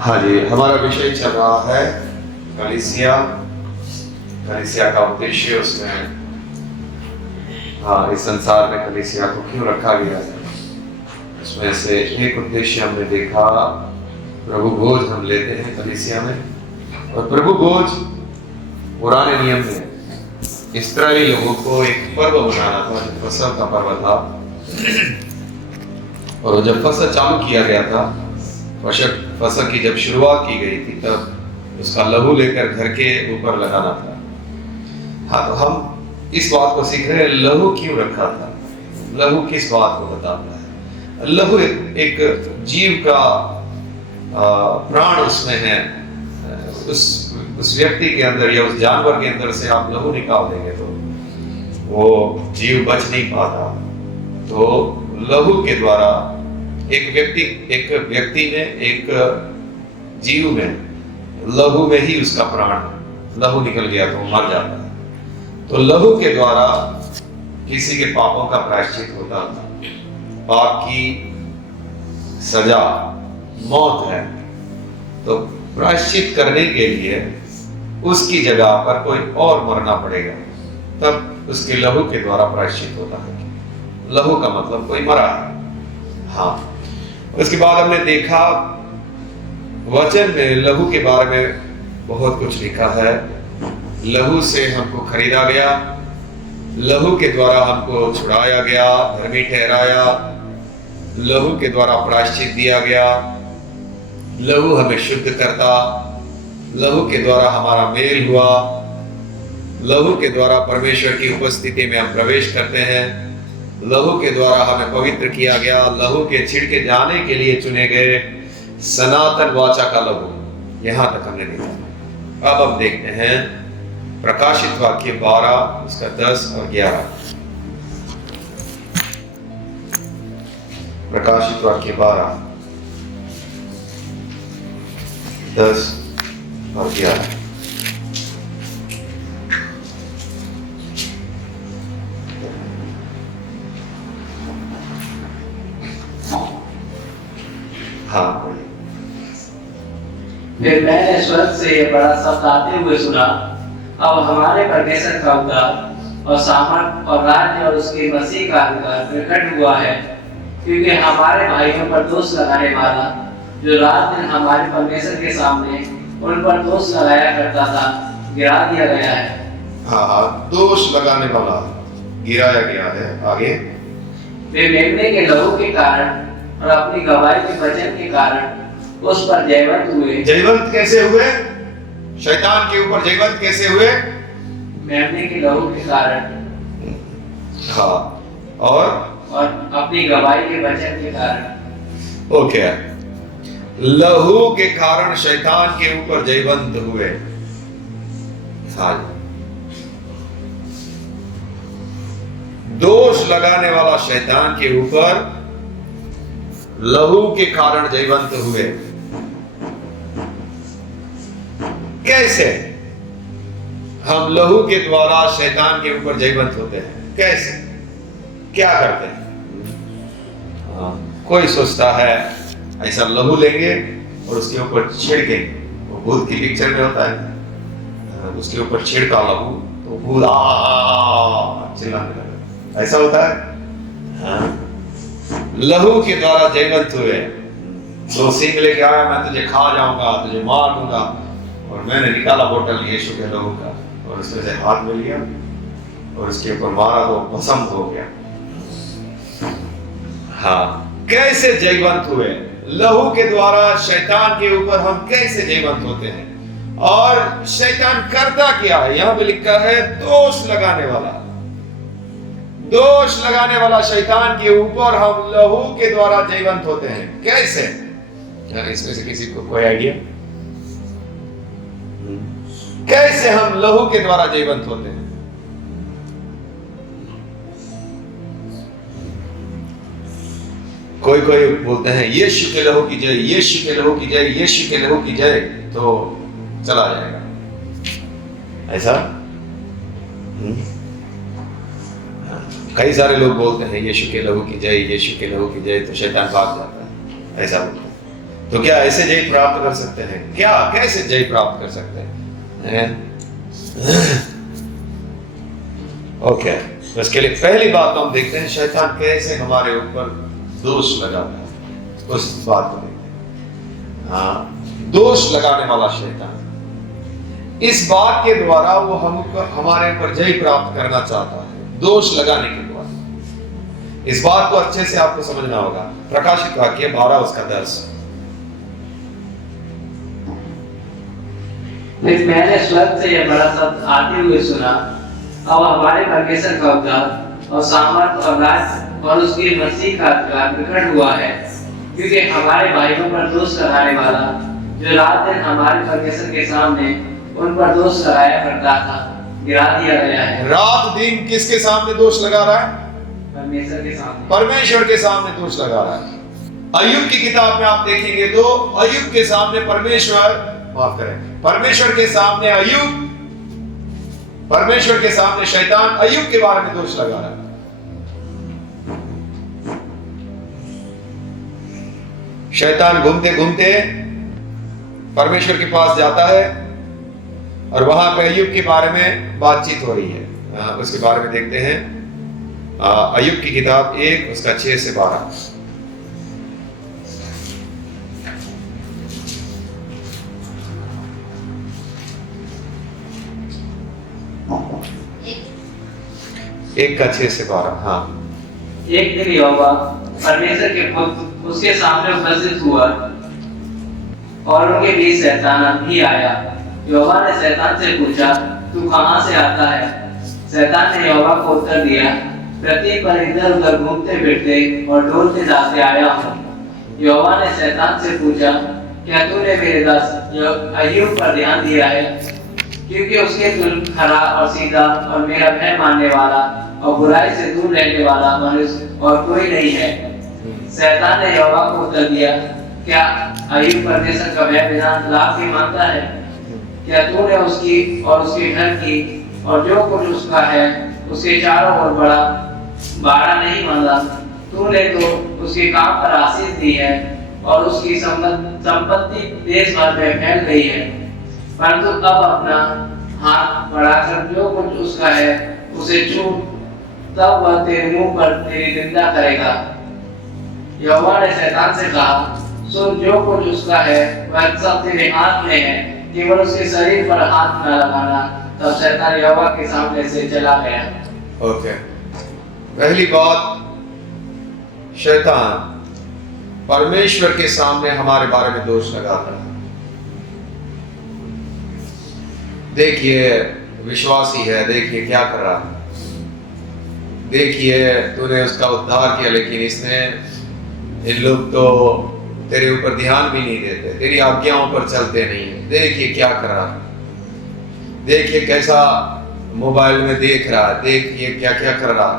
हाँ जी, हमारा विषय चल रहा है कलीसिया। कलीसिया का उद्देश्य, उसमें इस संसार में कलीसिया को क्यों रखा गया है। उसमें से एक उद्देश्य हमने देखा, प्रभु भोज हम लेते हैं कलीसिया में। और प्रभु भोज पुराने नियम में इस्राएली लोगों को एक पर्व मनाना था, जो फसल का पर्व था। और जब फसल चालू किया गया था, फसल की जब शुरुआत की गई थी, तब उसका लहू लेकर घर के ऊपर लगाना था। हाँ, तो हम इस बात को सीख रहे हैं, लहू क्यों रखा था, लहू किस बात को बताता है। लहू एक जीव का प्राण उसमें है। उस व्यक्ति के अंदर या उस जानवर के अंदर से आप लहू निकाल देंगे तो वो जीव बच नहीं पाता। तो लहू के द्वारा एक व्यक्ति में, एक जीव में लहू में ही उसका प्राण, लहू निकल गया तो मर जाता है। तो लहू के द्वारा किसी के पापों का प्रायश्चित होता था। पाप की सजा मौत है, तो प्रायश्चित करने के लिए उसकी जगह पर कोई और मरना पड़ेगा, तब उसके लहू के द्वारा प्रायश्चित होता है। लहू का मतलब कोई मरा है। हाँ, उसके बाद हमने देखा वचन में लहू के बारे में बहुत कुछ लिखा है। लहू से हमको खरीदा गया, लहू के द्वारा हमको छुड़ाया गया, धर्मी ठहराया, लहू के द्वारा प्रायश्चित दिया गया, लहू हमें शुद्ध करता, लहू के द्वारा हमारा मेल हुआ, लहू के द्वारा परमेश्वर की उपस्थिति में हम प्रवेश करते हैं, लहू के द्वारा हमें पवित्र किया गया, लहू के छिड़के जाने के लिए चुने गए, सनातन वाचा का लहू। यहां तक हमने देखा। अब हम देखते हैं प्रकाशित वाक्य 12 उसका 10 और 11। प्रकाशित वाक्य 12 10 और 11। हाँ, फिर मैंने स्वर्ग से यह बड़ा शब्द आते हुए सुना, अब हमारे परमेश्वर का उद्धार और सामर्थ और राज्य और उसके मसीह का अधिकार प्रकट हुआ है, क्योंकि हमारे भाइयों पर दोष लगाने वाला, जो रात दिन हमारे परमेश्वर के सामने उन पर दोष लगाया करता था, गिरा दिया गया है। हाँ, दोष लगाने वाला गिराया गया है। आगे, वे मेमने के लहू के कारण और अपनी गवाही के वचन के कारण उस पर जयवंत हुए। जयवंत कैसे हुए? शैतान के ऊपर जयवंत कैसे हुए? मेमने के लहू के कारण। हाँ, और अपनी गवाही के वचन के कारण। ओके, लहू के कारण शैतान के ऊपर जयवंत हुए। हाँ, दोष लगाने वाला शैतान के ऊपर लहू के कारण जयवंत हुए। कैसे हम लहू के द्वारा शैतान के ऊपर जयवंत होते हैं? कैसे, क्या करते हैं? कोई सोचता है ऐसा लहू लेंगे और उसके ऊपर छिड़केंगे। वो भूत की पिक्चर में होता है, उसके ऊपर छिड़का लहू तो भूत चिल्लाने लगा, ऐसा होता है। हाँ, लहू के द्वारा जयवंत हुए। दो सिंह लेके आया, मैं तुझे खा जाऊंगा, तुझे मार दूंगा, और मैंने निकाला बोतल यीशु के लहू का और उसमें से हाथ में लिया और उसके ऊपर मारा तो भस्म हो गया। हाँ, कैसे जयवंत हुए? लहू के द्वारा शैतान के ऊपर हम कैसे जयवंत होते हैं? और शैतान करता क्या है? यहां पे लिखा है दोष लगाने वाला। दोष लगाने वाला शैतान के ऊपर हम लहू के द्वारा जयवंत होते हैं। कैसे? इसमें से किसी को कोई आइडिया? कैसे हम लहू के द्वारा जयवंत होते हैं? कोई बोलते हैं यीशु के लहू की जय, यीशु के लहू की जय, यीशु के लहू की जय, तो चला जाएगा। ऐसा कई सारे लोग बोलते हैं यीशु के लहू की जय, यीशु के लहू की जय, तो शैतान भाग जाता है। ऐसा बोलते हैं। तो क्या ऐसे जय प्राप्त कर सकते हैं? क्या कैसे जय प्राप्त कर सकते हैं? ओके, उसके लिए पहली बात तो हम देखते हैं शैतान कैसे हमारे ऊपर दोष लगाता है। उस बात को देखते हैं। हाँ, दोष लगाने वाला शैतान, इस बात के द्वारा वो हमारे ऊपर जय प्राप्त करना चाहता है, दोष लगाने के द्वारा। इस बात को अच्छे से आपको समझना होगा। प्रकाशित वाक्य 12 उसका 10। फिर मैंने स्वर्ग से यह बड़ा शब्द आते हुए सुना, अब हमारे परमेश्वर का उद्धार और सामर्थ और राज और उसके मसीह का अधिकार प्रकट हुआ है, क्योंकि हमारे भाइयों पर दोष लगाने वाला जो रात दिन हमारे परमेश्वर के सामने उन पर दोष लगाया करता था, गिरा दिया गया है। रात दिन किसके सामने दोष लगा रहा है? परमेश्वर के सामने। परमेश्वर के सामने दोष लगा रहा है। अय्यूब की किताब में आप देखेंगे तो अय्यूब के सामने परमेश्वर, माफ करें, परमेश्वर के सामने अय्यूब, परमेश्वर के सामने शैतान अय्यूब के बारे में दोष लगा रहा है। शैतान घूमते घूमते परमेश्वर के पास जाता है और वहां पे अय्यूब के बारे में बातचीत हो रही है। उसके बारे में देखते हैं अय्यूब की किताब 1 उसका 6 से 12। एक का 6 से 12। हाँ, एक दिन यहोवा परमेश्वर के भक्त उसके सामने उपस्थित हुआ और उनके बीच शैतान भी आया। यहोवा ने शैतान से पूछा, तू कहां से आता है? शैतान ने यहोवा को उत्तर दिया, पृथ्वी पर इधर उधर घूमते फिरते और डोलते जाते आया हूँ। यहोवा ने शैतान से पूछा, क्या तूने मेरे दास अय्यूब पर ध्यान दिया है? क्योंकि उसके तुल खरा और सीधा और मेरा भय मानने वाला और बुराई से दूर रहने वाला मनुष्य और कोई नहीं है। शैतान ने यहोवा को उत्तर दिया, क्या अय्यूब परमेश्वर का भय बिना लाभ के मानता है? क्या तूने उसकी और उसके घर की और जो कुछ उसका है उसके चारों ओर बड़ा बाड़ा नहीं बांधा? तूने तो उसके काम पर आशीष दी है और उसकी संपत्ति देश भर में फैल गई है, परंतु अब अपना हाथ बढ़ाकर जो कुछ उसका है उसे छू, तब वह तेरे मुंह पर तेरी निंदा करेगा। यहोवा ने शैतान से कहा, सो जो कुछ उसका है वह सब तेरे हाथ में है, केवल उसके शरीर पर हाथ न लगाना। तब शैतान यहोवा के सामने से चला गया। ओके, पहली बात, शैतान परमेश्वर के सामने हमारे बारे में दोष लगाता है। देखिए विश्वासी है, देखिए क्या कर रहा है, देखिए तूने उसका उद्धार किया लेकिन इसने, इन लोग तो तेरे ऊपर ध्यान भी नहीं देते, तेरी आज्ञाओं पर चलते नहीं है, देखिए क्या कर रहा है, देखिए कैसा मोबाइल में देख रहा है, देखिए क्या क्या कर रहा है,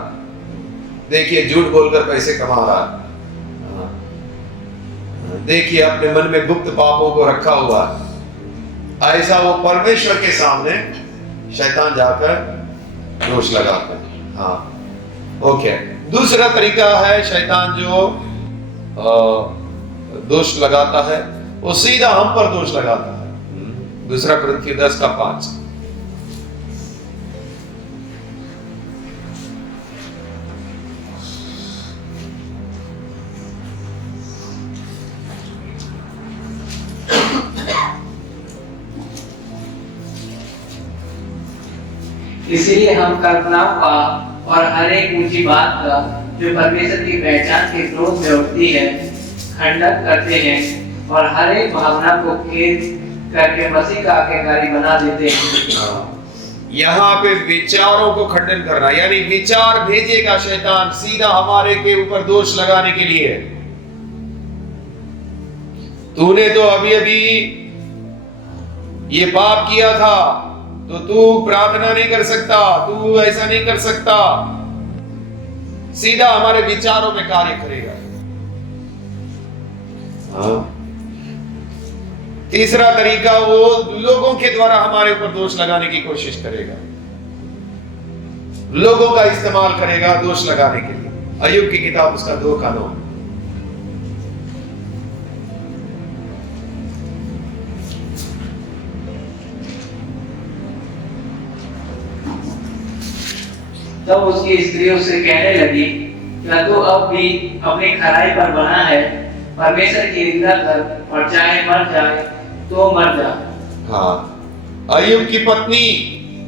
देखिए झूठ बोलकर पैसे कमा रहा है, देखिए अपने मन में गुप्त पापों को रखा हुआ है। ऐसा वो परमेश्वर के सामने शैतान जाकर दोष लगाता है। हाँ, ओके। दूसरा तरीका है शैतान जो दोष लगाता है, वो सीधा हम पर दोष लगाता है। दूसरा कुरिन्थियों 10 का 5। इसीलिए हम कल्पनाओं का और हर एक ऊंची बात का जो परमेश्वर की पहचान के विरोध में उठती है खंडन करते हैं और हर एक भावना को खेद करके मसीह का आज्ञाकारी बना देते हैं। यहाँ पे विचारों को खंडन करना, यानी विचार भेजेगा शैतान सीधा हमारे के ऊपर दोष लगाने के लिए। तूने तो अभी अभी ये पाप किया था तो तू प्रार्थना नहीं कर सकता, तू ऐसा नहीं कर सकता। सीधा हमारे विचारों में कार्य करेगा। तीसरा तरीका, वो लोगों के द्वारा हमारे ऊपर दोष लगाने की कोशिश करेगा, लोगों का इस्तेमाल करेगा दोष लगाने के लिए। अय्यूब की किताब उसका 2 का 9। तब उसकी स्त्री उससे कहने लगी, क्या तू अब भी अपनी खराई पर बना है? परमेश्वर की निंदा कर और चाहे मर जाए तो मर जा। हाँ, अय्यूब की पत्नी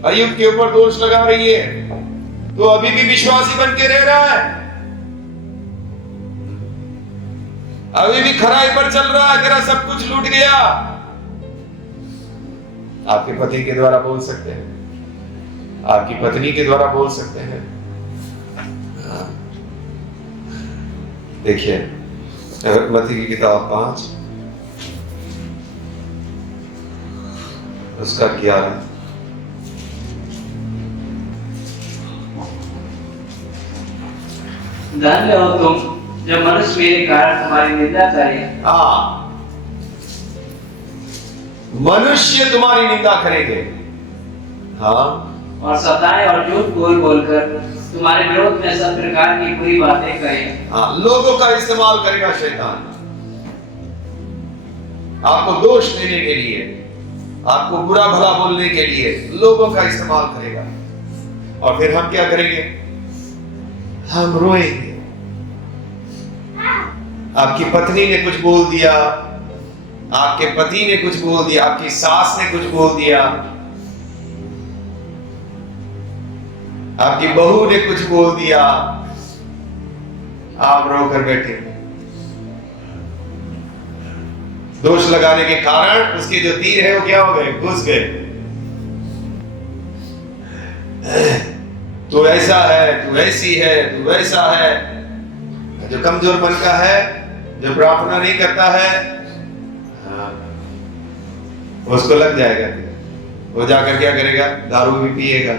अय्यूब के ऊपर दोष लगा रही है, तो अभी भी विश्वासी बन के रह रहा है, अभी भी खराई पर चल रहा है, तेरा सब कुछ लूट गया। आपके पति के द्वारा बोल सकते हैं, आपकी पत्नी के द्वारा बोल सकते हैं। देखिए मत्ती की किताब 5 उसका 11। धन्य हो तुम जब मनुष्य मेरे कारण तुम्हारी निंदा करे। मनुष्य तुम्हारी निंदा करेंगे, हाँ, और सताए और झूठ बोल बोलकर तुम्हारे विरोध में सब प्रकार की बुरी बातें कहें। हाँ, लोगों का इस्तेमाल करेगा शैतान आपको दोष देने के लिए, आपको बुरा भला बोलने के लिए लोगों का इस्तेमाल करेगा। और फिर हम क्या करेंगे? हम रोएंगे। आपकी पत्नी ने कुछ बोल दिया, आपके पति ने कुछ बोल दिया, आपकी सास ने कुछ बोल दिया, आपकी बहू ने कुछ बोल दिया, आप रोकर बैठे। दोष लगाने के कारण उसके जो तीर है वो क्या हो गए? घुस गए। तू ऐसा है, तू ऐसी है, तू वैसा है। जो कमजोर मन का है, जो प्रार्थना नहीं करता है, उसको लग जाएगा। वो जाकर क्या करेगा? दारू भी पिएगा।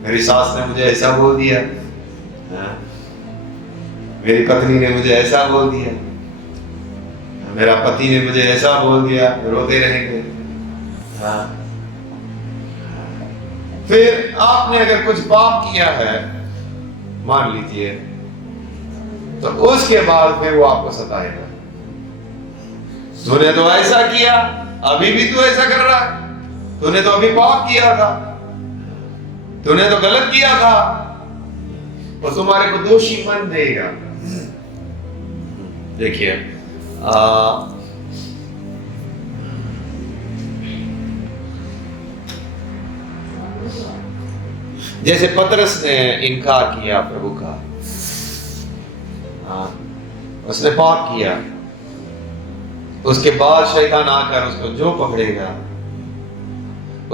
मेरी सास ने मुझे ऐसा बोल दिया, मेरी पत्नी ने मुझे ऐसा बोल दिया, मेरा पति ने मुझे ऐसा बोल दिया। रोते रहेंगे। फिर आपने अगर कुछ पाप किया है मान लीजिए, तो उसके बाद फिर वो आपको सताएगा। तूने तो ऐसा किया, अभी भी तू ऐसा कर रहा है, तूने तो अभी पाप किया था, तूने तो गलत किया था, और तुम्हारे को दोषी मान देगा। देखिए जैसे पतरस ने इनकार किया प्रभु का, उसने पाप किया, उसके बाद शैतान आकर उसको जो पकड़ेगा,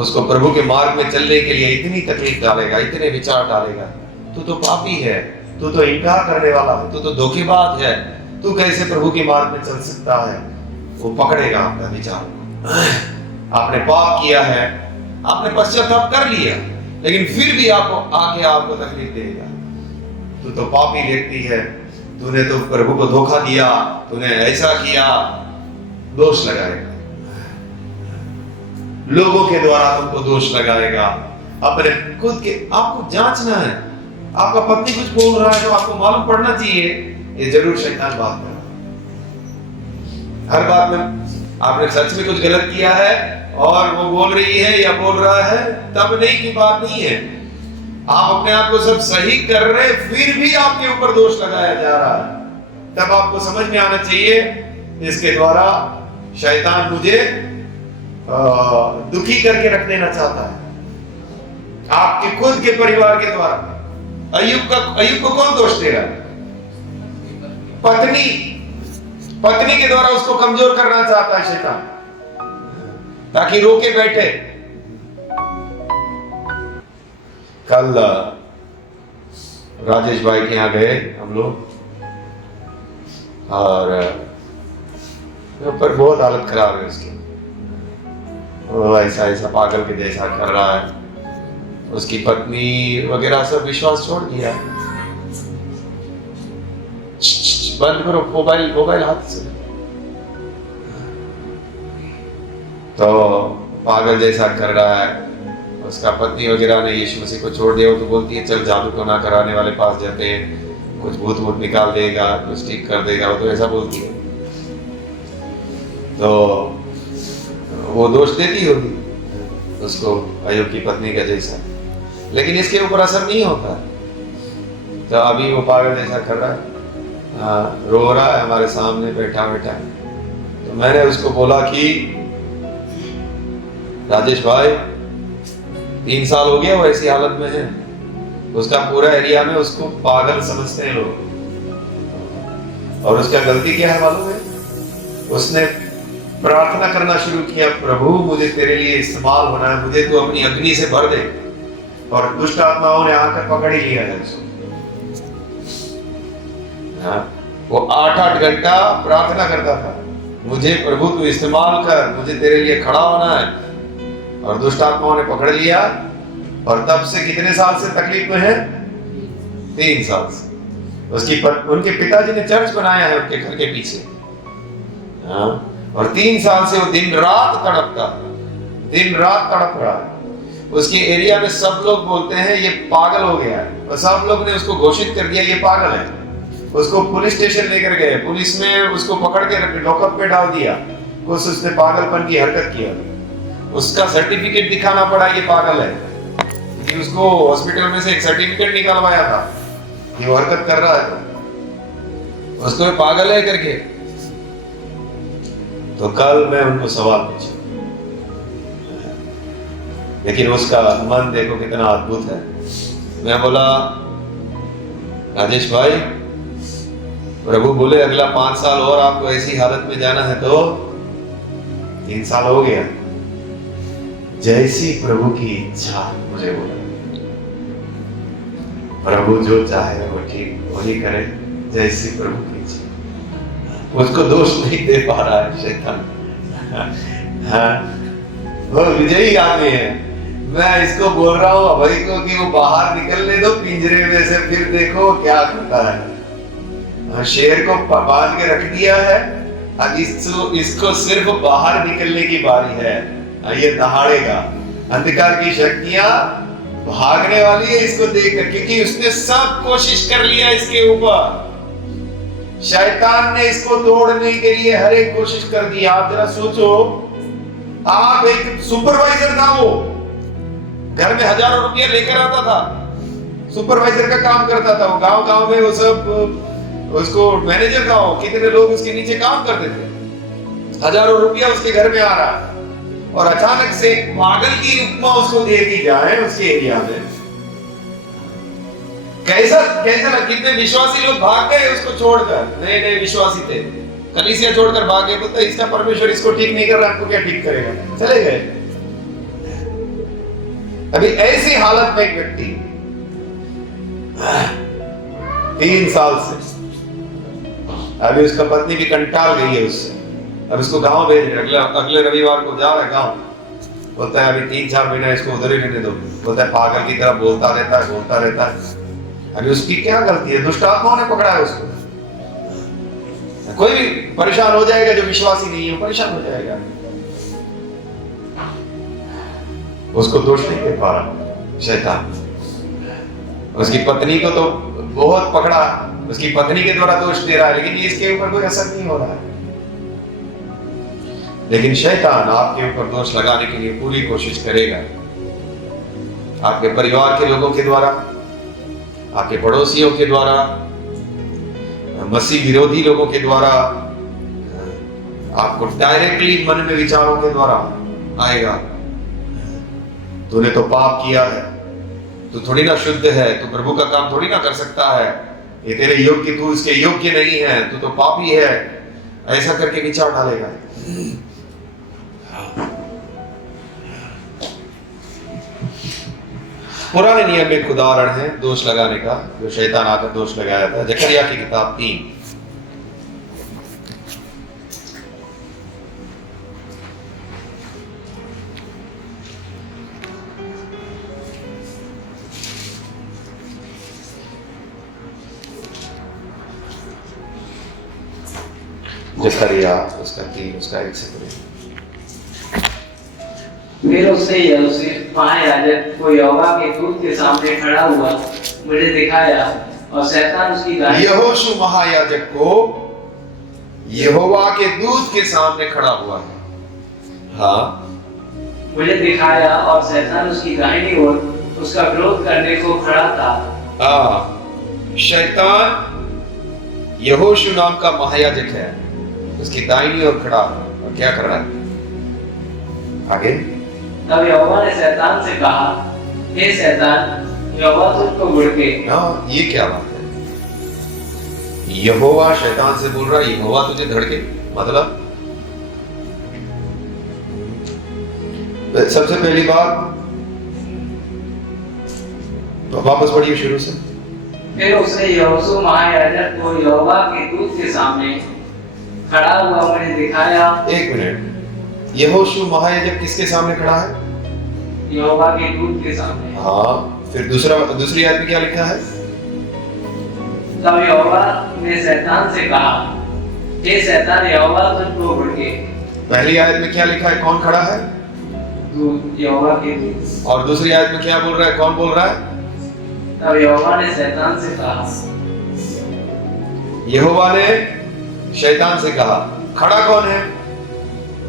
उसको प्रभु के मार्ग में चलने के लिए इतनी तकलीफ डालेगा, इतने विचार डालेगा। तू तो पापी है, तू तो इनकार करने वाला है, तू तो धोखेबाज है, तू कैसे प्रभु के मार्ग में चल सकता है? वो पकड़ेगा आपका विचार। आपने पाप किया है, आपने पश्चाताप कर लिया, लेकिन फिर भी आपको आके आपको तकलीफ देगा। तू तो पापी व्यक्ति है, तूने तो प्रभु को धोखा दिया, तूने ऐसा किया। दोष लगाएगा, लोगों के द्वारा तुमको दोष लगाएगा। अपने खुद के आपको जांचना है। आपका पति कुछ बोल रहा है तो आपको मालूम पड़ना चाहिए ये जरूर शैतान बात कर रहा है। हर बात में आपने सच में कुछ गलत किया है और वो बोल रही है या बोल रहा है, तब नहीं की बात नहीं है। आप अपने आप को सब सही कर रहे, फिर भी आपके ऊपर दोष लगाया जा रहा है, तब आपको समझ में आना चाहिए इसके द्वारा शैतान मुझे दुखी करके रख देना चाहता है। आपके खुद के परिवार के द्वारा अय्यूब को कौन दोष दे रहा है? पत्नी के द्वारा उसको कमजोर करना चाहता है शैतान, ताकि रोके बैठे। कल राजेश भाई के यहाँ गए हम लोग, और ऊपर बहुत हालत खराब है उसकी। वो ऐसा ऐसा पागल के जैसा कर रहा है। उसकी पत्नी वगैरह सब विश्वास छोड़ दिया। बंद करो मोबाइल हाथ से। तो पागल जैसा कर रहा है। उसका पत्नी वगैरह ने यीशु मसीह को छोड़ दिया। वो तो बोलती है चल जादू टोना कराने वाले पास जाते हैं, कुछ भूत वूत निकाल देगा, कुछ ठीक कर देगा। वो तो ऐसा बोलती है। तो वो दोष देती होगी उसको अय्यूब की पत्नी का जैसा, लेकिन इसके ऊपर असर नहीं होता। तो अभी वो पागल जैसा कर रहा है, रो रहा है हमारे सामने बैठा बैठा। तो मैंने उसको बोला कि राजेश भाई 3 साल हो गया वो ऐसी हालत में है, उसका पूरा एरिया में उसको पागल समझते हैं लोग। और उसका गलती क्या है मालूम है? उसने प्रार्थना करना शुरू किया, प्रभु मुझे तेरे लिए इस्तेमाल होना है, मुझे तू अपनी अग्नि से भर दे। और दुष्ट आत्माओं ने आकर पकड़ ही लिया है उसको। वो 8-8 घंटा प्रार्थना करता था, मुझे प्रभु तू इस्तेमाल कर, मुझे तेरे लिए खड़ा होना है। और दुष्ट आत्माओं ने पकड़ लिया। और तब से कितने साल से तकलीफ में है? 3 साल से। उनके पिताजी ने चर्च बनाया है उनके घर के पीछे। और 3 साल से वो दिन रात तड़प रहा है। उसके एरिया में सब लोग बोलते हैं ये पागल हो गया है, और सब लोग ने उसको घोषित कर दिया ये पागल है। उसको पुलिस स्टेशन लेकर गए, पुलिस ने उसको पकड़ के लॉकअप में डाल दिया, कुछ उसने पागलपन की हरकत किया। उसका सर्टिफिकेट दिखाना पड़ा ये पागल है, कि उसको हॉस्पिटल में से एक सर्टिफिकेट निकलवाया था ये वो हरकत कर रहा है, तो उसको पागल है करके। तो कल मैं उनको सवाल पूछा, लेकिन उसका मन देखो कितना अद्भुत है। मैं बोला राजेश भाई, प्रभु बोले अगला 5 साल और आपको ऐसी हालत में जाना है, तो 3 साल हो गया, जैसी प्रभु की इच्छा। मुझे बोला प्रभु जो चाहे वो ठीक वही करे, जैसी प्रभु की इच्छा। उसको दोष नहीं दे पा रहा है शैतान। वो विजयी आदमी है। मैं इसको बोल रहा हूँ भाई को कि वो बाहर निकलने दो पिंजरे में से, फिर देखो क्या करता है। शेर को बांध के रख दिया है, अब इसको सिर्फ बाहर निकलने की बारी है। ये दहाड़ेगा। अंधकार की शक्तियां भागने वाली है इसको देखकर, क्योंकि उसने सब कोशिश कर लिया इसके ऊपर। शैतान ने इसको तोड़ने के लिए हर एक कोशिश कर दी। आप जरा सोचो, आप एक सुपरवाइजर था, वो घर में हजारों रुपया लेकर आता था, सुपरवाइजर का काम करता था। वो गांव में वो सब उसको मैनेजर था, वो कितने लोग उसके नीचे काम करते थे, हजारों रुपया उसके घर में आ रहा, और अचानक से पागल की उपमा उसको दे दी जाए उसके एरिया में। कैसा कितने विश्वासी लोग भाग गए उसको छोड़कर, नए विश्वासी थे, कलीसिया छोड़कर भाग गए। बोलते इसका परमेश्वर इसको ठीक नहीं कर रहा, आपको क्या ठीक करेगा, चले गए। अभी ऐसी हालत में एक व्यक्ति 3 साल से, अभी उसका पत्नी भी कंटाल गई है उससे, अब इसको गांव भेज रहे, अगले रविवार को जा रहा है गांव। बोलता है अभी 3-4 महीना इसको उधर ही रहने दो। बोलता है पागल की तरह बोलता रहता है। अभी उसकी क्या गलती है? दुष्ट आत्माओं ने पकड़ा है उसको। कोई भी परेशान हो जाएगा जो विश्वासी नहीं है, परेशान हो जाएगा। उसको दोष नहीं दे पा रहा शैतान। उसकी पत्नी को तो बहुत पकड़ा, उसकी पत्नी के द्वारा दोष दे रहा है, लेकिन इसके ऊपर कोई असर नहीं हो रहा है। लेकिन शैतान आपके ऊपर दोष लगाने के लिए पूरी कोशिश करेगा, आपके परिवार के लोगों के द्वारा, आपके पड़ोसियों के द्वारा, मसीह विरोधी लोगों के द्वारा, आपको डायरेक्टली मन में विचारों के द्वारा आएगा। तूने तो पाप किया है, तू थोड़ी ना शुद्ध है, तू प्रभु का काम थोड़ी ना कर सकता है, ये तेरे योग्य, तू इसके योग्य नहीं है, तू तो पापी है, ऐसा करके विचार डालेगा। पुराने नियम में एक उदाहरण है दोष लगाने का, जो शैतान आकर दोष लगाया था। जकरिया की किताब 3, जकरिया उसका 3 उसका 1 से पढ़े। फिर उसने यूसुफ महायाजक को यहोवा के दूत के सामने खड़ा हुआ मुझे दिखाया, और शैतान उसकी गाड़ी। यहोशू महायाजक को यहोवा के दूत के सामने खड़ा हुआ है। हाँ, मुझे दिखाया और शैतान उसकी दाहिनी ओर उसका विरोध करने को खड़ा था। शैतान यहोशू नाम का महायाजक है, उसकी दाहिनी ओर खड़ा है और क्या कर रहा है? आगे। तब यहोवा ने शैतान से कहा, हे शैतान, यहोवा तुझको भुड़के। हाँ, ये क्या बात है? यहोवा शैतान से बोल रहा है, यहोवा तुझे धड़के, मतलब सबसे पहली बात तो वापस पढ़िए शुरू से। फिर उसने यहोशू महायाजक को यहोवा के दूत के सामने खड़ा हुआ मुझे दिखाया। एक मिनट, यहोशू महायाजक किसके सामने खड़ा है? यहोवा के दूत के सामने। हाँ, फिर दूसरी आयत में क्या लिखा है? तब यहोवा ने शैतान से कहा, हे शैतान, यहोवा तुझको भुड़के। पहली आयत में क्या लिखा है? कौन खड़ा है? दूत, यहोवा के दूत। और दूसरी आयत में क्या बोल रहा है? कौन बोल रहा है? तब यहोवा ने शैतान से कहा। यहोवा ने शैतान से कहा। खड़ा कौन है?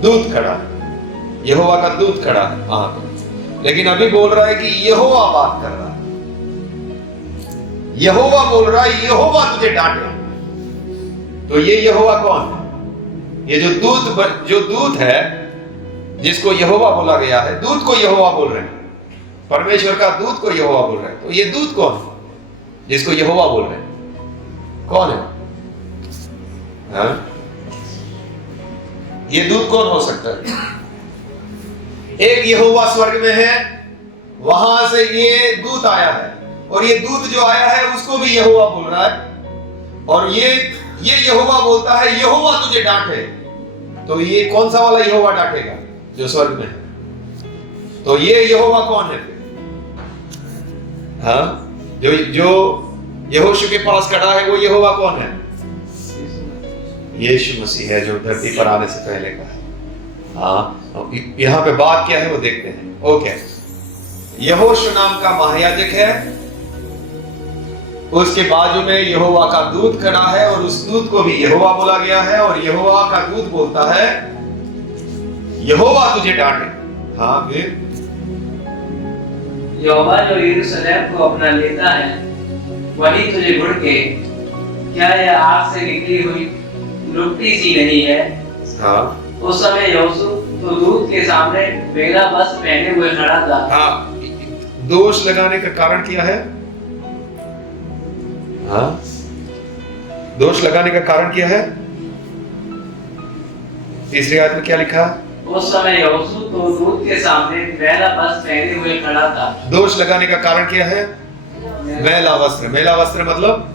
दूत खड़ा, यहोवा का दूत खड़ा है। हाँ, लेकिन अभी बोल रहा है कि यहोवा बात कर रहा है, यहोवा बोल रहा है, यहोवा तुझे डांटे। तो ये यहोवा कौन है? ये जो दूत है, जिसको यहोवा बोला गया है, दूत को यहोवा बोल रहे हैं, परमेश्वर का दूत को यहोवा बोल रहे हैं। तो ये दूत कौन है जिसको यहोवा बोल रहे हैं? कौन है? हाँ? ये दूत कौन हो सकता है? एक यहोवा स्वर्ग में है, वहां से ये दूत आया है, और ये दूत जो आया है उसको भी यहोवा बोल रहा है, और ये यहोवा बोलता है, यहोवा तुझे डांटे। तो ये कौन सा वाला यहोवा डांटेगा? जो स्वर्ग में है। तो ये यहोवा कौन है? हाँ, जो यहोशू के पास खड़ा है, वो यहोवा कौन है? यीशु मसीह है, जो धरती पर आने से पहले का है। हाँ, यहाँ पे बात क्या है वो देखते हैं। ओके, यहोशू नाम का महायाजक है, उसके बाजू में यहोवा का दूत खड़ा है, और उस दूत को भी यहोवा बोला गया है, और यहोवा का दूत बोलता है, यहोवा तुझे डांटे। हाँ, फिर यहोवा जो यरूशलेम को अपना लेता है, वही तुझे भुड़के। क्या यह आग से निकली हुई लुट्टी सी नहीं है? हाँ, उस समय यहोशू तो दूत के सामने बेला वस्त्र पहने हुए खड़ा था। हाँ, दोष लगाने का कारण क्या है? हाँ, दोष लगाने का कारण क्या है? तीसरी आयत में क्या लिखा? उस समय यहोशू तो दूत के सामने बेला वस्त्र पहने हुए खड़ा था। दोष लगाने का कारण क्या है? मैला वस्त्र। मैला वस्त्र मतलब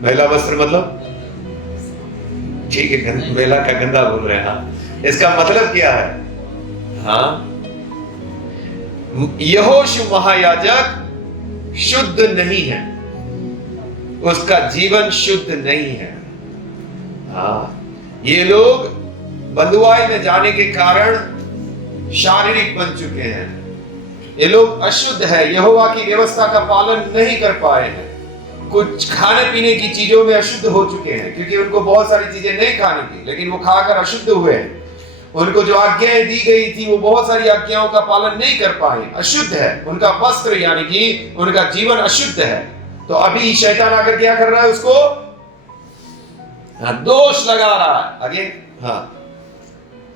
मैला वस्त्र मतलब, ठीक है, मैला का गंदा बोल रहे हैं। हाँ, इसका मतलब क्या है? हाँ, यहोशू महायाजक शुद्ध नहीं है, उसका जीवन शुद्ध नहीं है। हाँ, ये लोग बंधुआई में जाने के कारण शारीरिक बन चुके हैं, ये लोग अशुद्ध है, यहोवा की व्यवस्था का पालन नहीं कर पाए हैं, कुछ खाने पीने की चीजों में अशुद्ध हो चुके हैं, क्योंकि उनको बहुत सारी चीजें नहीं खानी थी, लेकिन वो खाकर अशुद्ध हुए हैं। उनको जो आज्ञाएं दी गई थी, वो बहुत सारी आज्ञाओं का पालन नहीं कर पाए, अशुद्ध है उनका वस्त्र, यानी कि उनका जीवन अशुद्ध है। तो अभी शैतान आकर क्या कर रहा है? उसको दोष लगा रहा है। आगे। हाँ,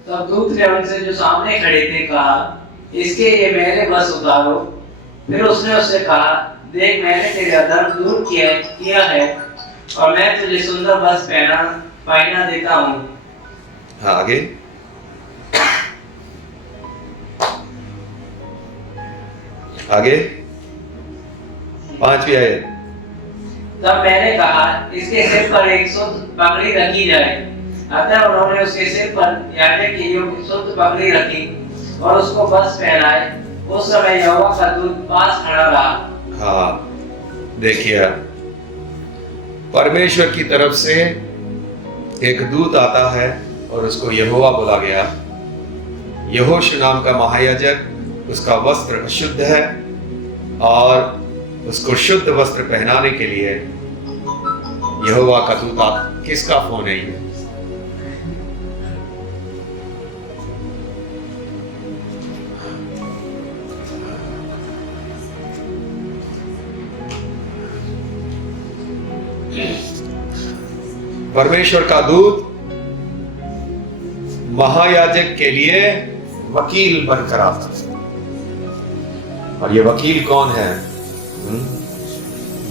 तब दूत ने उनसे जो सामने खड़े थे कहा, इसके ये मैंने बस उतारो। फिर उसने उससे कहा, देख, मैंने तेरे अधर्म दूर किया है, और मैं तुझे सुंदर बस पहना देता हूँ। हाँ, आगे। आगे 5वीं आयत। तब मैंने कहा, इसके सिर पर एक शुद्ध पगड़ी रखी जाए। अतः उन्होंने उसके सिर पर याजक की शुद्ध पगड़ी रखी और उसको बस पहनाए। उस समय यहोवा का दूत पास खड़ा रहा। हाँ, देखिए, परमेश्वर की तरफ से एक दूत आता है और उसको यहोवा बोला गया। यहोशू नाम का महायाजक, उसका वस्त्र अशुद्ध है, और उसको शुद्ध वस्त्र पहनाने के लिए यहोवा का दूत किसका फोन है? ये परमेश्वर का दूत महायाजक के लिए वकील बनकर आता है। और ये वकील कौन है?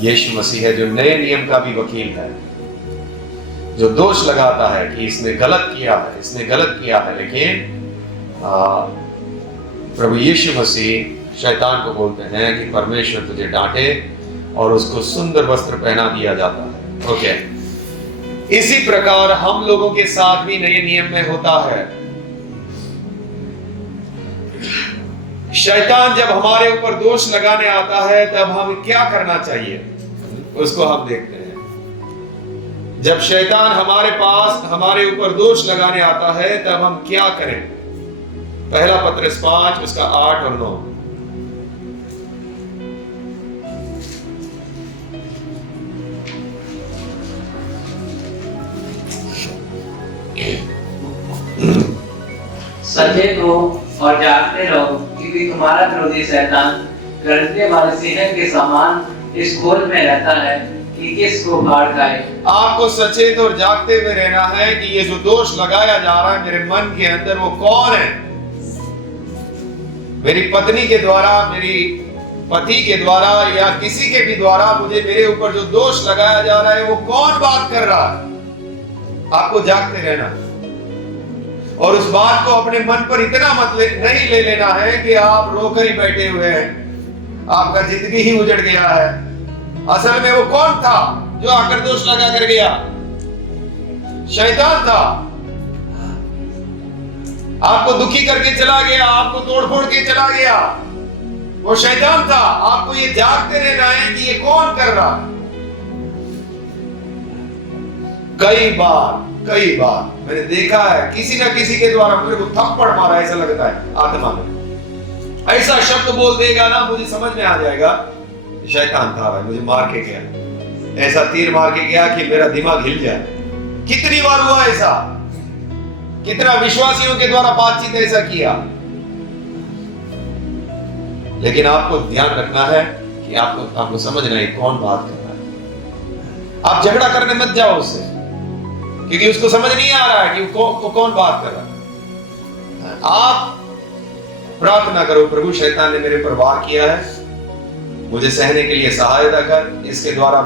यीशु मसीह है, जो नए नियम का भी वकील है, जो दोष लगाता है कि इसने गलत किया है, इसने गलत किया है। लेकिन प्रभु यीशु मसीह शैतान को बोलते हैं कि परमेश्वर तुझे डांटे, और उसको सुंदर वस्त्र पहना दिया जाता है। ओके, इसी प्रकार हम लोगों के साथ भी नए नियम में होता है। शैतान जब हमारे ऊपर दोष लगाने आता है तब हम क्या करना चाहिए, उसको हम देखते हैं। जब शैतान हमारे पास हमारे ऊपर दोष लगाने आता है तब हम क्या करें? पहला पत्रस 5 उसका 8 और 9। सचेत हो और जागते रहो, क्योंकि तुम्हारा विरोधी शैतान गरजने वाले सिंह के समान इस खोज में रहता है कि किसको भड़काए। आपको सचेत और जागते हुए रहना है कि ये जो दोष लगाया जा रहा है मेरे मन के अंदर, वो कौन है? मेरी पत्नी के द्वारा, मेरी पति के द्वारा, या किसी के भी द्वारा मुझे मेरे ऊपर जो दोष लगाया जा रहा है, वो कौन बात कर रहा है? आपको जागते रहना, और उस बात को अपने मन पर इतना नहीं ले लेना है कि आप रोकर ही बैठे हुए हैं, आपका जिंदगी ही उजड़ गया है। असल में वो कौन था जो आकर दोष लगा कर गया? शैतान था। आपको दुखी करके चला गया, आपको तोड़ फोड़ के चला गया, वो शैतान था। आपको ये जागते रहना है कि ये कौन कर रहा। कई बार मैंने देखा है किसी ना किसी के द्वारा मेरे को थप्पड़ मारा, ऐसा लगता है आत्मा में। ऐसा शब्द बोल देगा ना, मुझे समझ में आ जाएगा शैतान था भाई, मुझे मार के गया, ऐसा तीर मार के गया कि मेरा दिमाग हिल जाए। कितनी बार हुआ ऐसा? कितना विश्वासियों के द्वारा बातचीत ऐसा किया। लेकिन आपको ध्यान रखना है कि आपको समझना है कौन बात कर रहा है। आप झगड़ा करने मत जाओ उससे, क्योंकि उसको समझ नहीं आ रहा है कि वो कौन बात कर रहा है। आप प्रार्थना करो, प्रभु शैतान ने मेरे पर वार किया है, मुझे सहने के लिए सहायता कर, इसके द्वारा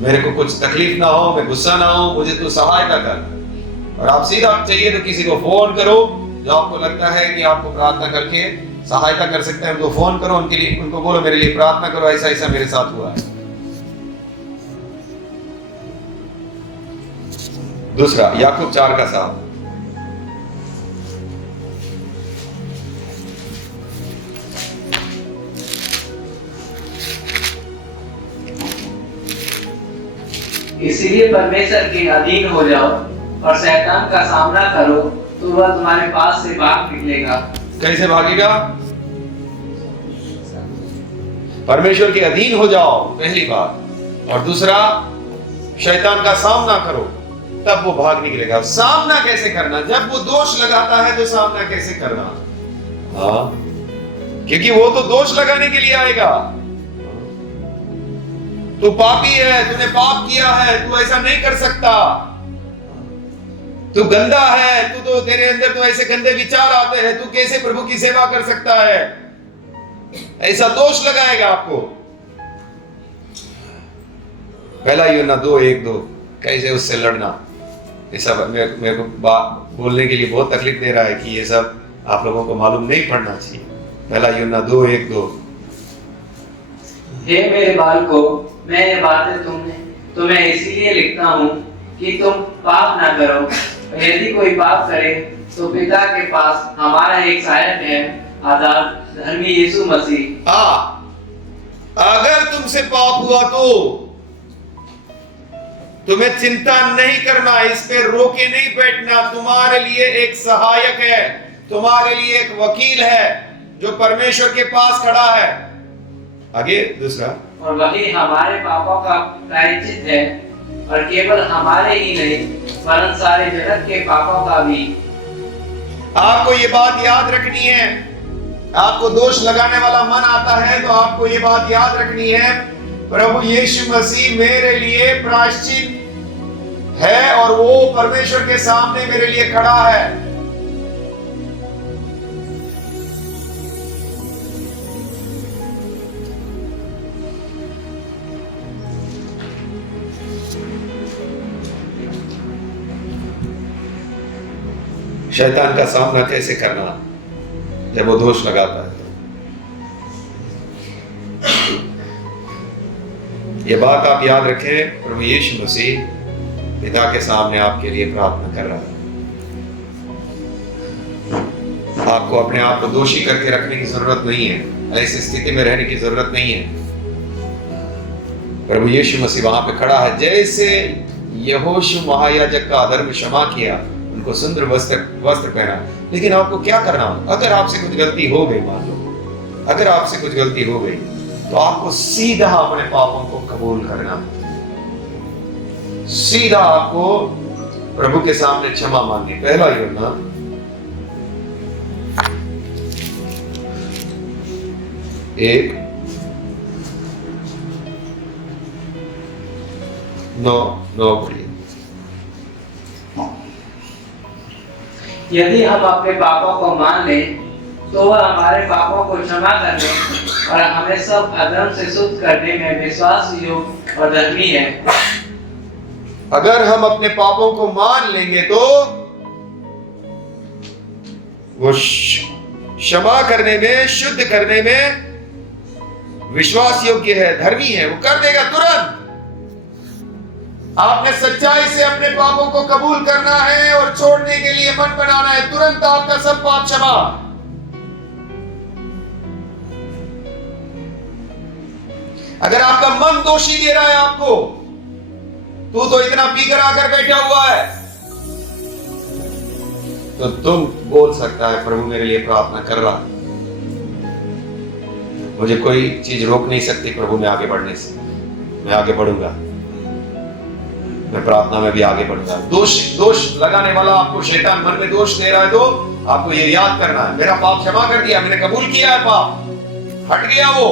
मेरे को कुछ तकलीफ ना हो, मैं गुस्सा ना हो, मुझे तू सहायता कर। और आप सीधा चाहिए तो किसी को फोन करो जो आपको लगता है कि आपको प्रार्थना करके सहायता कर सकते हैं, उनको फोन करो, उनको बोलो मेरे लिए प्रार्थना करो, ऐसा ऐसा मेरे साथ हुआ है। दूसरा याकूब 4 का 7। इसलिए परमेश्वर के अधीन हो जाओ और शैतान का सामना करो, तो वह तुम्हारे पास से भाग निकलेगा। कैसे भागेगा? परमेश्वर के अधीन हो जाओ, पहली बात, और दूसरा शैतान का सामना करो, तब वो भाग निकलेगा। सामना कैसे करना? जब वो दोष लगाता है तो सामना कैसे करना? क्योंकि वो तो दोष लगाने के लिए आएगा। तू पापी है, तूने पाप किया है, तू ऐसा नहीं कर सकता, तू गंदा है, तू तो तेरे अंदर तो ऐसे गंदे विचार आते हैं, तू कैसे प्रभु की सेवा कर सकता है, ऐसा दोष लगाएगा आपको। पहला यूहन्ना 2:1-2 कैसे उससे लड़ना। ये सब मेरे को बोलने के लिए बहुत तकलीफ दे रहा है कि ये सब आप लोगों को मालूम नहीं पड़ना चाहिए। पहला यूहन्ना 2:1-2। हे मेरे बालकों, मैं ये बातें तुम्हें इसीलिए लिखता हूँ कि तुम पाप ना करो। यदि कोई पाप करे तो पिता के पास हमारा एक सहायक है, अर्थात धर्मी यीशु मसीह। अगर तुमसे पाप हुआ तो तुम्हें चिंता नहीं करना, इस पे रोके नहीं बैठना। तुम्हारे लिए एक सहायक है, तुम्हारे लिए एक वकील है जो परमेश्वर के पास खड़ा है। आगे दूसरा, और वही हमारे पापों का प्रायश्चित है, और केवल हमारे ही नहीं वरन सारे जगत के पापों का भी। आपको ये बात याद रखनी है। आपको दोष लगाने वाला मन आता है तो आपको ये बात याद रखनी है, प्रभु यीशु मसीह मेरे लिए प्रायश्चित है और वो परमेश्वर के सामने मेरे लिए खड़ा है। शैतान का सामना कैसे करना जब वो दोष लगाता है? ये बात आप याद रखें, प्रभु यीशु मसीह पिता के सामने आपके लिए प्रार्थना कर रहा है। आपको अपने आप को दोषी करके रखने की जरूरत नहीं है, ऐसी स्थिति में रहने की जरूरत नहीं है। प्रभु यीशु मसीह वहां पे खड़ा है। जैसे यहोशू महायाजक का अधर्म क्षमा किया, उनको सुंदर वस्त्र पहना, लेकिन आपको क्या करना? अगर आपसे कुछ गलती हो गई, मान लो अगर आपसे कुछ गलती हो गई, तो आपको सीधा अपने पापों को कबूल करना, सीधा आपको प्रभु के सामने क्षमा मांगनी। पहला यूहन्ना 1:9 यदि हम अपने पापों को मान लें तो वह हमारे पापों को क्षमा करने और हमें सब अधर्म से शुद्ध करने में विश्वास योग्य और धर्मी है। अगर हम अपने पापों को मान लेंगे तो वो क्षमा करने में, शुद्ध करने में विश्वास योग्य है, धर्मी है, वो कर देगा तुरंत। आपने सच्चाई से अपने पापों को कबूल करना है और छोड़ने के लिए मन बनाना है, तुरंत आपका सब पाप क्षमा। अगर आपका मन दोषी दे रहा है आपको, तू तो इतना पीकर आकर बैठा हुआ है, तो तुम बोल सकता है प्रभु मेरे लिए प्रार्थना कर रहा, मुझे कोई चीज रोक नहीं सकती प्रभु मैं आगे बढ़ने से, मैं आगे बढ़ूंगा, मैं प्रार्थना में भी आगे बढ़ूंगा। दोष लगाने वाला आपको शैतान मन में दोष दे रहा है, तो आपको ये याद करना है, मेरा पाप क्षमा कर दिया, मैंने कबूल किया है, पाप हट गया, वो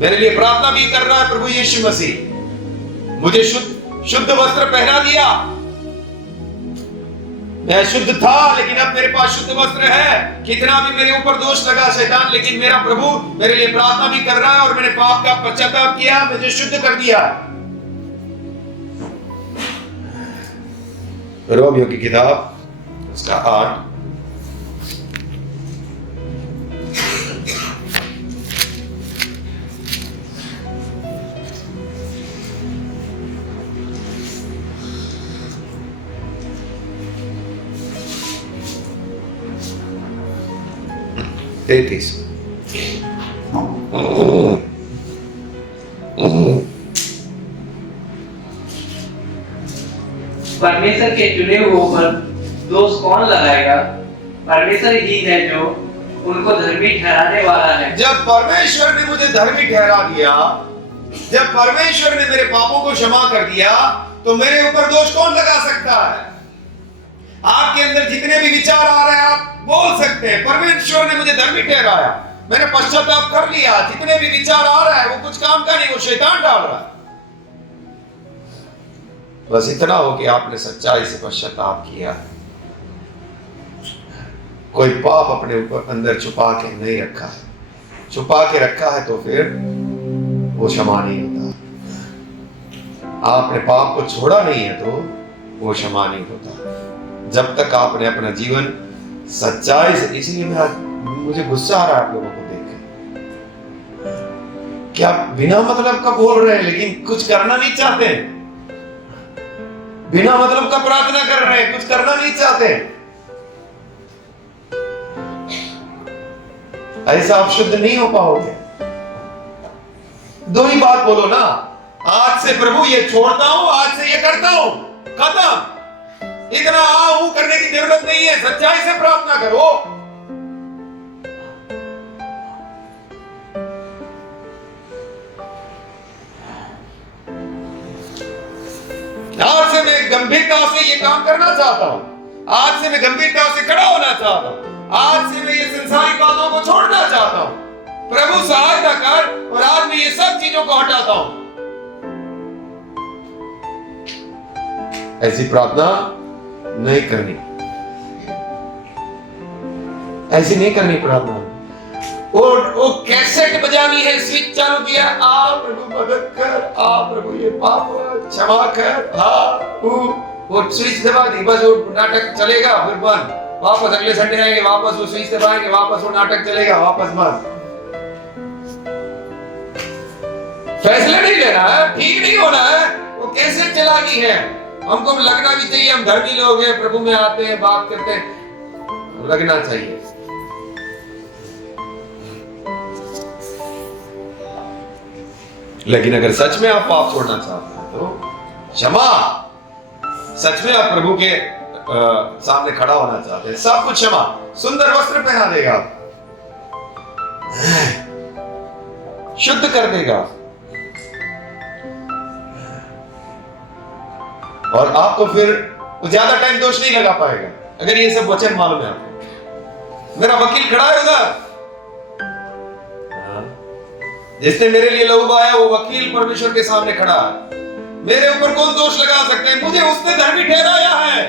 मेरे लिए प्रार्थना भी कर रहा है प्रभु यीशु मसीह, मुझे शुद्ध वस्त्र पहना दिया। मैं शुद्ध था लेकिन अब मेरे पास शुद्ध वस्त्र है। कितना भी मेरे ऊपर दोष लगा शैतान, लेकिन मेरा प्रभु मेरे लिए प्रार्थना भी कर रहा है और मैंने पाप का पश्चाताप किया, मुझे शुद्ध कर दिया। रोमियो की किताब उसका 8 33 परमेश्वर के चुने हुओं पर दोष कौन लगाएगा? परमेश्वर ही है जो उनको धर्मी ठहराने वाला है। जब परमेश्वर ने मुझे धर्मी ठहरा दिया, जब परमेश्वर ने मेरे पापों को क्षमा कर दिया, तो मेरे ऊपर दोष कौन लगा सकता है? आपके अंदर जितने भी विचार आ रहे हैं आप बोल सकते हैं, परमेश्वर ने मुझे धर्मी ठहराया, मैंने पश्चाताप कर लिया। जितने भी विचार आ रहा है वो कुछ काम का नहीं, वो शैतान डाल रहा है। बस इतना हो कि आपने सच्चाई से पश्चाताप किया, कोई पाप अपने ऊपर अंदर छुपा के नहीं रखा है, छुपा के रखा है तो फिर वो क्षमा नहीं होता। आपने पाप को छोड़ा नहीं है तो वो क्षमा नहीं होता। जब तक आपने अपना जीवन सच्चाई से, इसलिए मुझे गुस्सा आ रहा है आप लोगों को देख के, क्या बिना मतलब का बोल रहे हैं लेकिन कुछ करना नहीं चाहते, बिना मतलब का प्रार्थना कर रहे हैं, कुछ करना नहीं चाहते। ऐसा आप शुद्ध नहीं हो पाओगे। दो ही बात बोलो ना, आज से प्रभु ये छोड़ता हूं, आज से ये करता हूं, खत्म। इतना आहू करने की जरूरत नहीं है, सच्चाई से प्रार्थना करो। आज से मैं गंभीरता से ये काम करना चाहता हूं, आज से मैं गंभीरता से खड़ा होना चाहता हूं, आज से मैं ये संसारिक बातों को छोड़ना चाहता हूं। प्रभु सहायता कर, और आज मैं ये सब चीजों को हटाता हूं। ऐसी प्रार्थना नहीं करनी, ऐसी नहीं करनी प्रार्थना। वो कैसेट बजानी है, स्विच चालू किया, आ प्रभु मदद कर, आ प्रभु ये पाप क्षमा कर, वो स्विच दबा दी, बस वो नाटक चलेगा, फिर बंद। वापस अगले संडे आएंगे, वापस वो स्विच दबाएंगे, वापस वो नाटक चलेगा, वापस बंद। फैसला नहीं लेना है, ठीक नहीं होना है, वो कैसेट चलानी है। हमको लगना भी चाहिए हम धर्मी लोग हैं, प्रभु में आते हैं, बात करते हैं, लगना चाहिए। लेकिन अगर सच में आप पाप छोड़ना चाहते हैं तो क्षमा, सच में आप प्रभु के सामने खड़ा होना चाहते हैं, सब कुछ क्षमा, सुंदर वस्त्र पहना देगा, शुद्ध कर देगा, और आपको फिर ज्यादा टाइम दोष नहीं लगा पाएगा। अगर ये सब वचन मालूम है आपको, मेरा वकील खड़ा है उधर, जिसने मेरे लिए लहू बहाया वो वकील परमेश्वर के सामने खड़ा है। मेरे ऊपर कौन दोष लगा सकते हैं? मुझे उसने धर्मी ठहराया है,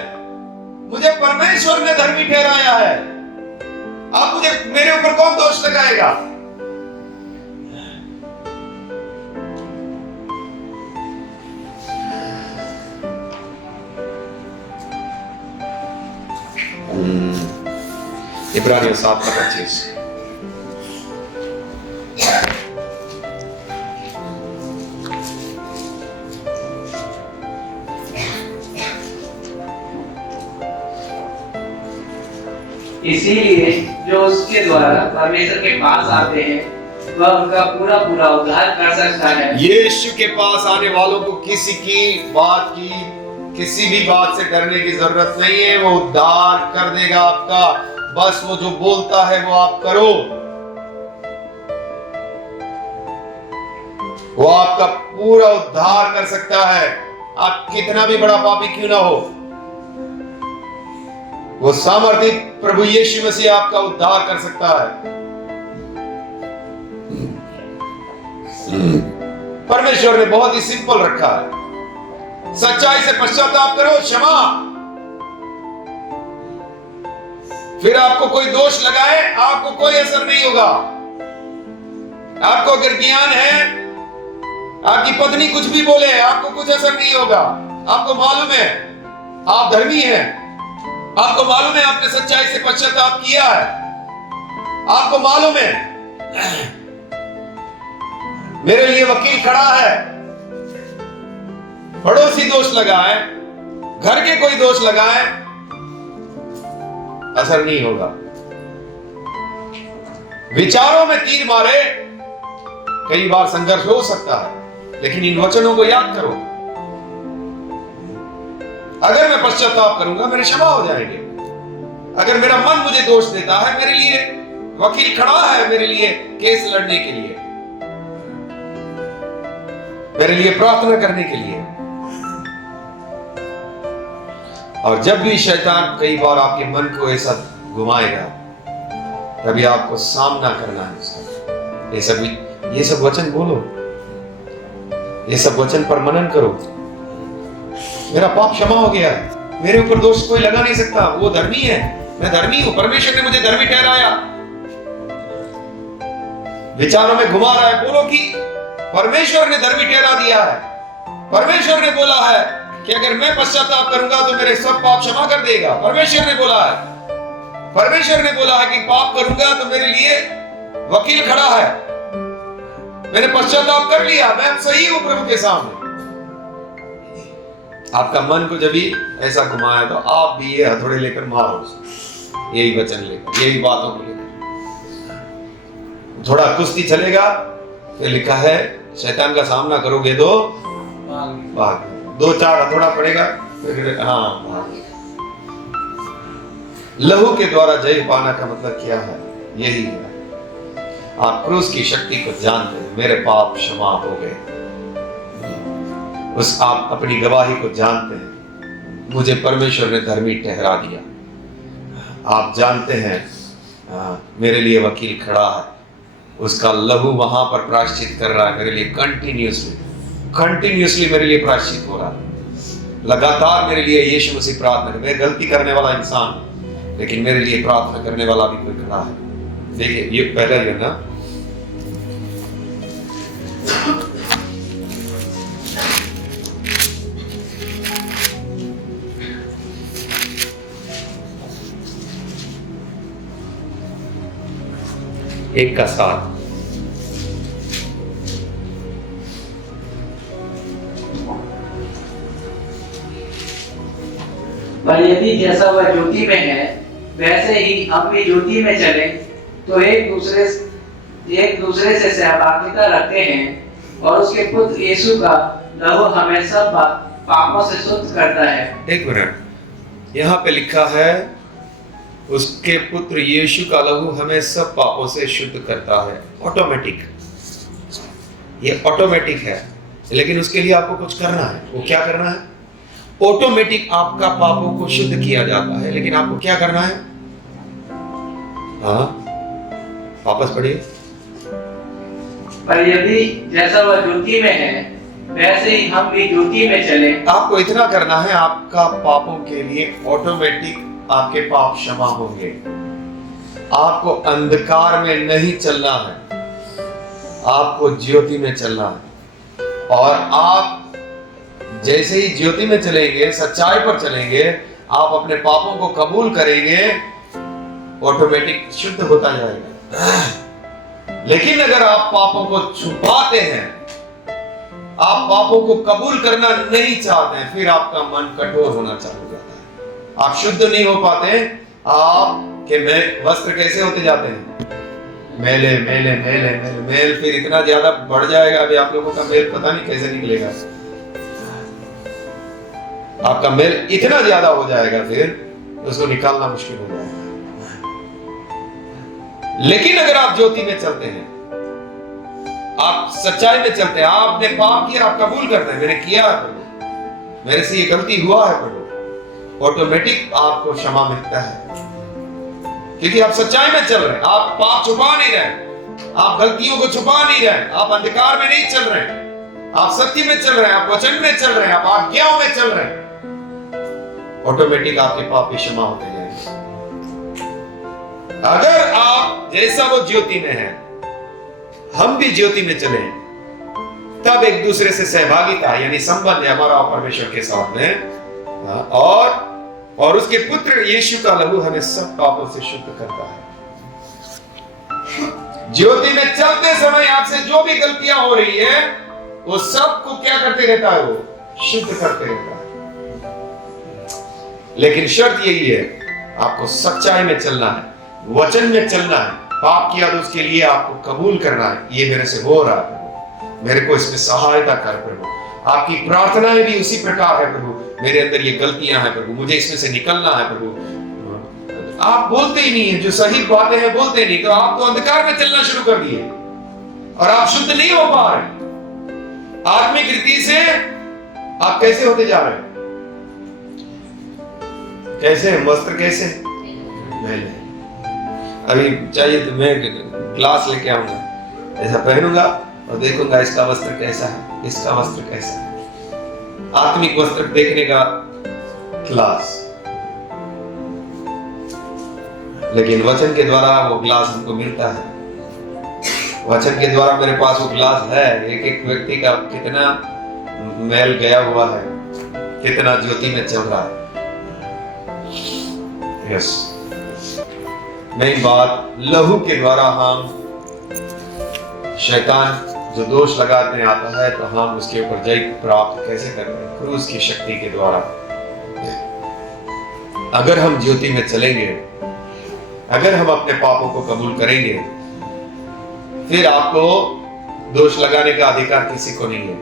मुझे परमेश्वर ने धर्मी ठहराया है। आप मुझे, मेरे ऊपर कौन दोष लगाएगा? इब्रानियों 7:25। इसीलिए जो उसके द्वारा परमेश्वर के पास आते हैं वह उनका पूरा पूरा उद्धार कर सकता है। यीशु के पास आने वालों को किसी भी बात से डरने की जरूरत नहीं है। वो उद्धार कर देगा आपका, बस वो जो बोलता है वो आप करो। वो आपका पूरा उद्धार कर सकता है, आप कितना भी बड़ा पापी क्यों ना हो। वो सामर्थ्य प्रभु यीशु मसीह आपका उद्धार कर सकता है। परमेश्वर ने बहुत ही सिंपल रखा है, सच्चाई से पश्चाताप करो, क्षमा। फिर आपको कोई दोष लगाए, आपको कोई असर नहीं होगा। आपको अगर ज्ञान है, आपकी पत्नी कुछ भी बोले, आपको कुछ असर नहीं होगा। आपको मालूम है आप धर्मी हैं, आपको मालूम है आपने सच्चाई से पश्चाताप किया है, आपको मालूम है मेरे लिए वकील खड़ा है। पड़ोसी दोष लगाए, घर के कोई दोष लगाए, असर नहीं होगा। विचारों में तीर मारे, कई बार संघर्ष हो सकता है, लेकिन इन वचनों को याद करो। अगर मैं पश्चाताप करूंगा, मेरे क्षमा हो जाएंगे। अगर मेरा मन मुझे दोष देता है, मेरे लिए वकील खड़ा है, मेरे लिए केस लड़ने के लिए, मेरे लिए प्रार्थना करने के लिए। और जब भी शैतान कई बार आपके मन को ऐसा घुमाएगा, तभी आपको सामना करना है उसका। ये सब वचन बोलो, ये सब वचन पर मनन करो। मेरा पाप क्षमा हो गया है, मेरे ऊपर दोष कोई लगा नहीं सकता। वो धर्मी है, मैं धर्मी हूं, परमेश्वर ने मुझे धर्मी ठहराया। विचारों में घुमा रहा है, बोलो कि परमेश्वर ने धर्मी ठहरा दिया है। परमेश्वर ने बोला है कि अगर मैं पश्चाताप करूंगा तो मेरे सब पाप क्षमा कर देगा। परमेश्वर ने बोला है, परमेश्वर ने बोला है कि पाप करूंगा तो मेरे लिए वकील खड़ा है। मैंने पश्चाताप कर लिया, मैं सही हूं प्रभु के सामने। आपका मन को जब भी ऐसा घुमाया तो आप भी ये हथौड़े लेकर मारो, यही वचन लेकर, यही बातों को लेकर। थोड़ा कुश्ती चलेगा, तो लिखा है शैतान का सामना करोगे तो भाग। 2-4 हथौड़ा पड़ेगा, फिर हाँ भाग। लहू के द्वारा जय पाना का मतलब क्या है? यही है, आप क्रूस की शक्ति को जानते हैं। मेरे पाप क्षमा हो गए, उस आप अपनी गवाही को जानते हैं, मुझे परमेश्वर ने धर्मी ठहरा दिया। आप जानते हैं मेरे लिए वकील खड़ा है, उसका लहू वहां पर प्रायश्चित कर रहा है मेरे लिए। कंटिन्यूअसली मेरे लिए प्रायश्चित हो रहा है। लगातार मेरे लिए यीशु मसीह प्रार्थना कर। मैं गलती करने वाला इंसान, लेकिन मेरे लिए प्रार्थना करने वाला भी कोई खड़ा है। देखिए ये पहला ही है ना, एक का साथ। पर यदि जैसा वह ज्योति में है वैसे ही हम भी ज्योति में चले तो एक दूसरे से सहभागिता रखते हैं और उसके पुत्र यीशु का लहू हमें सब पापों से शुद्ध करता है। एक मिनट, यहाँ पे लिखा है उसके पुत्र यीशु का लहू हमें सब पापों से शुद्ध करता है। ऑटोमेटिक, ये ऑटोमेटिक है, लेकिन उसके लिए आपको कुछ करना है। वो क्या करना है? ऑटोमेटिक आपका पापों को शुद्ध किया जाता है, लेकिन आपको क्या करना है? हाँ, वापस पढ़िए। पर यदि जैसा वह ज्योति में है वैसे ही हम भी ज्योति में चले। आपको इतना करना है, आपका पापों के लिए ऑटोमेटिक आपके पाप क्षमा होंगे। आपको अंधकार में नहीं चलना है, आपको ज्योति में चलना है। और आप जैसे ही ज्योति में चलेंगे, सच्चाई पर चलेंगे, आप अपने पापों को कबूल करेंगे, ऑटोमेटिक शुद्ध होता जाएगा। लेकिन अगर आप पापों को छुपाते हैं, आप पापों को कबूल करना नहीं चाहते हैं, फिर आपका मन कठोर होना चालू हो जाता है। आप शुद्ध नहीं हो पाते। आपके वस्त्र कैसे होते जाते हैं? मेले मेले मेले मेले मेल, फिर इतना ज्यादा बढ़ जाएगा। अभी आप लोगों का मेल पता नहीं कैसे निकलेगा। आपका मेल इतना ज्यादा हो जाएगा, फिर उसको निकालना मुश्किल हो जाएगा। लेकिन अगर आप ज्योति में चलते हैं, आप सच्चाई में चलते हैं, आपने पाप किया, आप कबूल करते हैं, मैंने किया है प्रभु, मेरे से ये गलती हुआ है प्रभु, ऑटोमेटिक आपको क्षमा मिलता है। क्योंकि आप सच्चाई में चल रहे हैं, आप पाप छुपा नहीं रहे, आप गलतियों को छुपा नहीं रहे, आप अंधकार में नहीं चल रहे, आप सत्य में चल रहे हैं, आप वचन में चल रहे हैं, आप आज्ञाओं में चल रहे हैं। ऑटोमेटिक आपके पाप भी क्षमा होते जाएंगे। अगर आप जैसा वो ज्योति में है, हम भी ज्योति में चले, तब एक दूसरे से सहभागिता यानी संबंध है हमारा परमेश्वर के साथ में, और उसके पुत्र यीशु का लहू हमें सब पापों से शुद्ध करता है। ज्योति में चलते समय आपसे जो भी गलतियां हो रही है, वो सब को क्या करते रहता है? वो शुद्ध करते रहता है। लेकिन शर्त यही है, आपको सच्चाई में चलना है, वचन में चलना है। पाप किया तो उसके लिए आपको कबूल करना है, ये मेरे से हो रहा है प्रभु, मेरे को इसमें सहायता कर प्रभु। आपकी प्रार्थनाएं भी उसी प्रकार है प्रभु, मेरे अंदर ये गलतियां हैं प्रभु, मुझे इसमें से निकलना है प्रभु। आप बोलते ही नहीं है, जो सही बातें हैं बोलते नहीं, तो आप तो अंधकार में चलना शुरू कर दिए और आप शुद्ध नहीं हो पा रहे। आत्मिक रीति से आप कैसे होते जा रहे हैं? कैसे वस्त्र कैसे मैले? अभी चाहिए तो मैं ग्लास लेके आऊंगा, ऐसा पहनूंगा और देखूंगा इसका वस्त्र कैसा है, इसका वस्त्र कैसा है। आत्मिक वस्त्र देखने का ग्लास, लेकिन वचन के द्वारा वो ग्लास हमको मिलता है। वचन के द्वारा मेरे पास वो ग्लास है। एक एक व्यक्ति का कितना मैल गया हुआ है, कितना ज्योति में चल रहा है। यस, नई बात, लहू के द्वारा हम शैतान जो दोष लगाते हैं आता है, तो हम उसके ऊपर जय प्राप्त कैसे करते हैं? क्रूस की शक्ति के द्वारा। अगर हम ज्योति में चलेंगे, अगर हम अपने पापों को कबूल करेंगे, फिर आपको दोष लगाने का अधिकार किसी को नहीं है।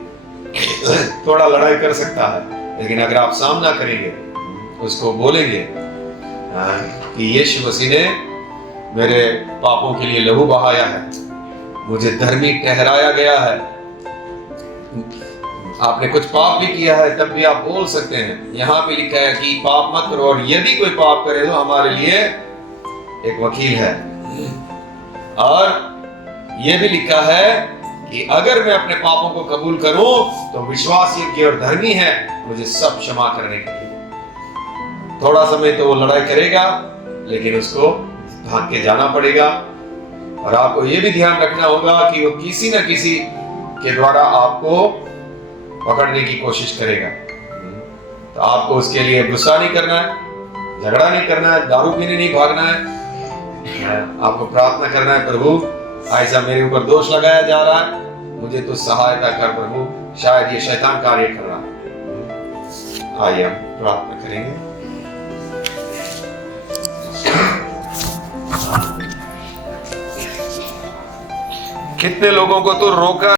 थोड़ा लड़ाई कर सकता है, लेकिन अगर आप सामना करेंगे, उसको बोलेंगे कि यीशु मसीह ने मेरे पापों के लिए लहू बहाया है, मुझे धर्मी ठहराया गया है, आपने कुछ पाप भी किया है, तब भी आप बोल सकते हैं। यहाँ पे लिखा है कि पाप मत करो, और यदि कोई पाप करे तो हमारे लिए एक वकील है। और यह भी लिखा है कि अगर मैं अपने पापों को कबूल करूं तो विश्वास योग्य और धर्मी है मुझे सब क्षमा करने के लिए। थोड़ा समय तो वो लड़ाई करेगा, लेकिन उसको भाग के जाना पड़ेगा। और आपको ये भी ध्यान रखना होगा कि वो किसी न किसी के द्वारा आपको पकड़ने की कोशिश करेगा। तो आपको उसके लिए गुस्सा नहीं करना है, झगड़ा नहीं करना है, दारू पीने नहीं भागना है। आपको प्रार्थना करना है, प्रभु ऐसा मेरे ऊपर दोष लगाया जा रहा है, मुझे तो सहायता कर प्रभु, शायद ये शैतान कार्य कर रहा है। आइए हम प्रार्थना करेंगे। कितने लोगों को तो रोका